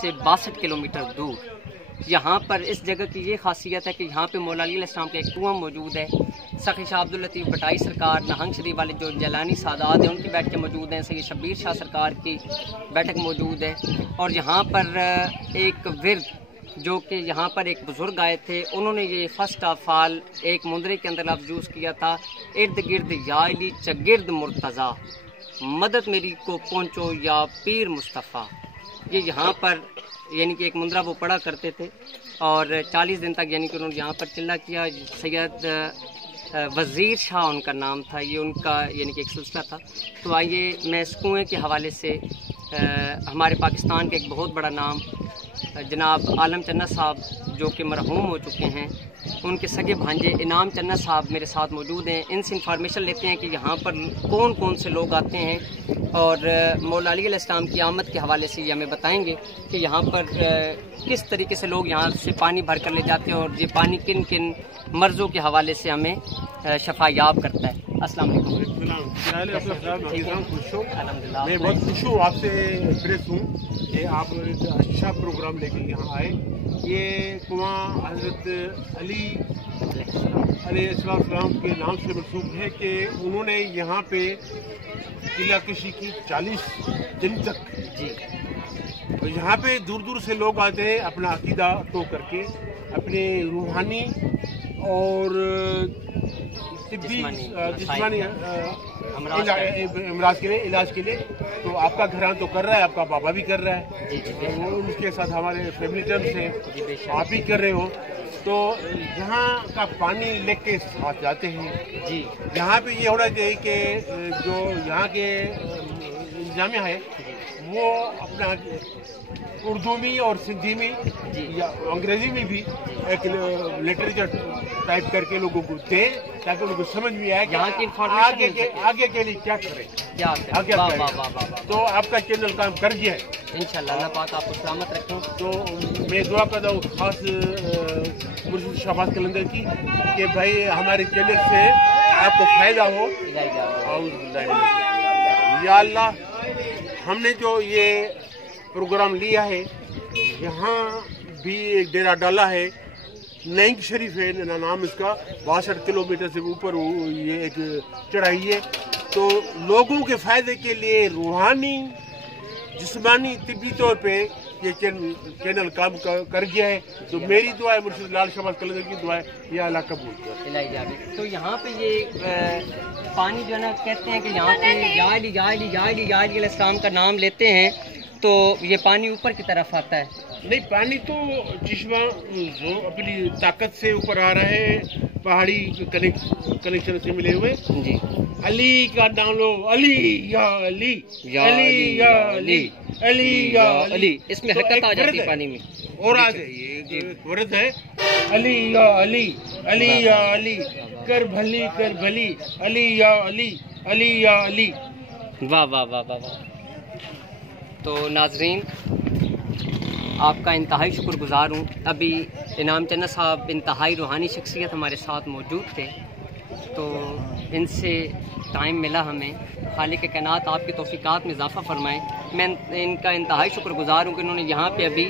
سے 62 کلومیٹر دور یہاں پر اس جگہ کی یہ خاصیت ہے کہ یہاں پہ مولا علی علیہ السلام کا ایک کنواں موجود ہے. سخی شاہ عبداللطیف بٹائی سرکار، نہنگ شریف والے جو جیلانی سادات ہیں ان کی بیٹھکیں موجود ہیں، سید شبیر شاہ سرکار کی بیٹھک موجود ہے. اور یہاں پر ایک ورد جو کہ یہاں پر ایک بزرگ آئے تھے، انہوں نے یہ فرسٹ آف آل ایک مندرے کے اندر لفظ یوز کیا تھا، ارد گرد یا علی چگرد مرتضیٰ، مدد میری کو پہنچو یا پیر مصطفیٰ. یہ یہاں پر یعنی کہ ایک مندرہ وہ پڑھا کرتے تھے اور 40 دن تک یعنی کہ انہوں نے یہاں پر چلا کیا. سید وزیر شاہ ان کا نام تھا، یہ ان کا یعنی کہ ایک سلسلہ تھا. تو آئیے میں اس کنویں کے حوالے سے ہمارے پاکستان کے ایک بہت بڑا نام جناب عالم چنا صاحب جو کہ مرحوم ہو چکے ہیں، ان کے سگے بھانجے انعام چنا صاحب میرے ساتھ موجود ہیں. ان سے انفارمیشن لیتے ہیں کہ یہاں پر کون کون سے لوگ آتے ہیں اور مولا علی علیہ السلام کی آمد کے حوالے سے یہ ہمیں بتائیں گے کہ یہاں پر کس طریقے سے لوگ یہاں سے پانی بھر کر لے جاتے ہیں اور یہ پانی کن کن مرضوں کے حوالے سے ہمیں شفا یاب کرتا ہے. السلام علیکم. میں بہت خوش ہوں، آپ سے امپریس ہوں کہ آپ ایک اچھا پروگرام لے کے یہاں آئے. یہ کنواں حضرت علی علیہ السلام کے نام سے منسوب ہے کہ انہوں نے یہاں پہ قلعہ کشی کی 40 دن تک. تو یہاں پہ دور دور سے لوگ آتے ہیں اپنا عقیدہ تو کر کے، اپنے روحانی اور طبی جسمانی امراض کے لیے علاج کے لیے. تو آپ کا گھران تو کر رہا ہے، آپ کا بابا بھی کر رہا ہے، ان کے ساتھ ہمارے فیملی ٹرمس ہیں، آپ بھی کر رہے ہو. تو یہاں کا پانی لے کے ساتھ جاتے ہیں. جی یہاں پہ یہ ہونا چاہیے کہ جو یہاں کے انتظامیہ ہے وہ اپنا اردو میں اور سندھی میں یا انگریزی میں بھی ایک لٹریچر ٹائپ کر کے لوگوں کو دیں تاکہ ان کو سمجھ میں آئے کہ آگے کے لیے کیا کریں. تو آپ کا چینل کام کر گیا ہے انشاءاللہ. اللہ پاک آپ کو سلامت رکھیں. تو میں دعا کرتا ہوں خاص مرشد شہباز قلندر کی کہ بھائی ہمارے چینل سے آپ کو فائدہ ہو. یا اللہ، ہم نے جو یہ پروگرام لیا ہے، یہاں بھی ایک ڈیرا ڈالا ہے، نینگ شریف ہے نام اس کا، 62 کلومیٹر سے اوپر یہ ایک چڑھائی ہے. تو لوگوں کے فائدے کے لیے روحانی، جسمانی، طبی طور پہ یہ چینل کام کر گیا ہے. تو میری دعا ہے، مرشد لال شہباز قلندر کی دعا ہے، یہ اللہ قبول کرے. تو یہاں پہ یہ پانی جو ہے نا کہتے ہیں کہ یہاں پہ یا علی علیہ السلام کا نام لیتے ہیں تو یہ پانی اوپر کی طرف آتا ہے. نہیں، پانی تو چشمہ جو اپنی طاقت سے اوپر آ رہا ہے، پہاڑی کنیکشن سے ملے ہوئے. جی علی کا نام لو، علی یا علی، علی یا علی، علی یا علی. اس میں حرکت آ جاتی ہے پانی میں اور آ جائیے. ایک ورد ہے، علی یا علی، علی یا علی، کر بھلی کر بھلی، علی یا علی، علی یا علی. واہ واہ واہ واہ واہ. تو ناظرین، آپ کا انتہائی شکر گزار ہوں. ابھی انعام چنا صاحب انتہائی روحانی شخصیت ہمارے ساتھ موجود تھے، تو ان سے ٹائم ملا ہمیں. خالق کائنات آپ کی توفیقات میں اضافہ فرمائیں. میں ان کا انتہائی شکر گزار ہوں کہ انہوں نے یہاں پہ ابھی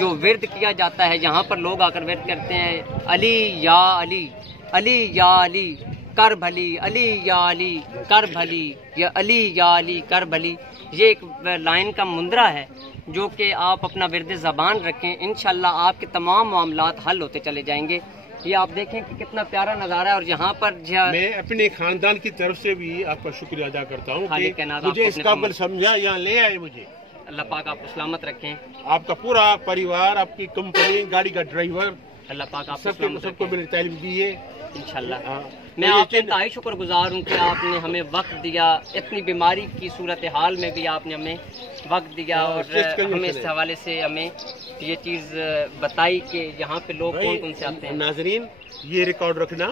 جو ورد کیا جاتا ہے، یہاں پر لوگ آ کر ورد کرتے ہیں، علی یا علی، علی یا علی کر بھلی، علی یا علی کر بھلی، یا علی یا علی کر بھلی. یہ ایک لائن کا مندرہ ہے جو کہ آپ اپنا ورد زبان رکھیں، انشاءاللہ آپ کے تمام معاملات حل ہوتے چلے جائیں گے. یہ آپ دیکھیں کہ کتنا پیارا نظارہ ہے. اور یہاں پر میں اپنے خاندان کی طرف سے بھی آپ کا شکریہ ادا کرتا ہوں کہ مجھے اس قابل سمجھا، یہاں لے آئے مجھے. اللہ پاک آپ کو سلامت رکھیں. آپ کا پورا پریوار، آپ کی کمپنی، گاڑی کا ڈرائیور، اللہ پاک آپ سب کو میری تعلیم دی ہے انشاءاللہ. میں آپ کا انتہائی شکر گزار ہوں کہ آپ نے ہمیں وقت دیا، اتنی بیماری کی صورتحال میں بھی آپ نے ہمیں وقت دیا اور ہمیں اس حوالے سے ہمیں یہ چیز بتائی کہ یہاں پہ لوگ کون کون سے آتے ہیں. ناظرین، یہ ریکارڈ رکھنا.